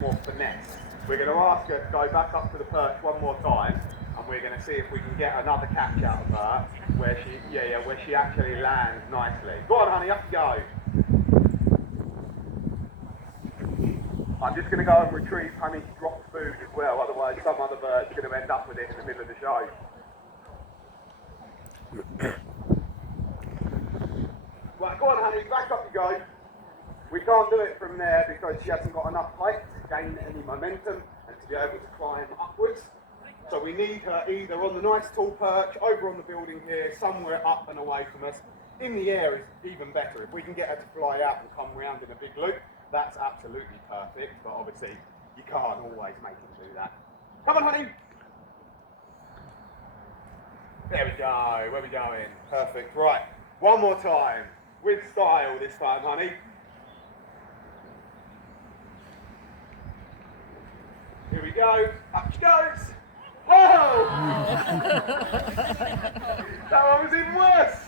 more finesse. We're going to ask her to go back up to the perch one more time, and we're going to see if we can get another catch out of her where she actually lands nicely. Go on, honey, up you go. I'm just going to go and retrieve honey's dropped food as well, otherwise some other bird's going to end up with it in the middle of the show. Right, go on, honey, back up you go. We can't do it from there because she hasn't got enough height to gain any momentum and to be able to climb upwards. So we need her either on the nice tall perch, over on the building here, somewhere up and away from us. In the air is even better. If we can get her to fly out and come round in a big loop, that's absolutely perfect, but obviously you can't always make them do that. Come on, honey. There we go, where are we going? Perfect, right. One more time, with style this time, honey. Here we go, up she goes. Oh! That one was even worse.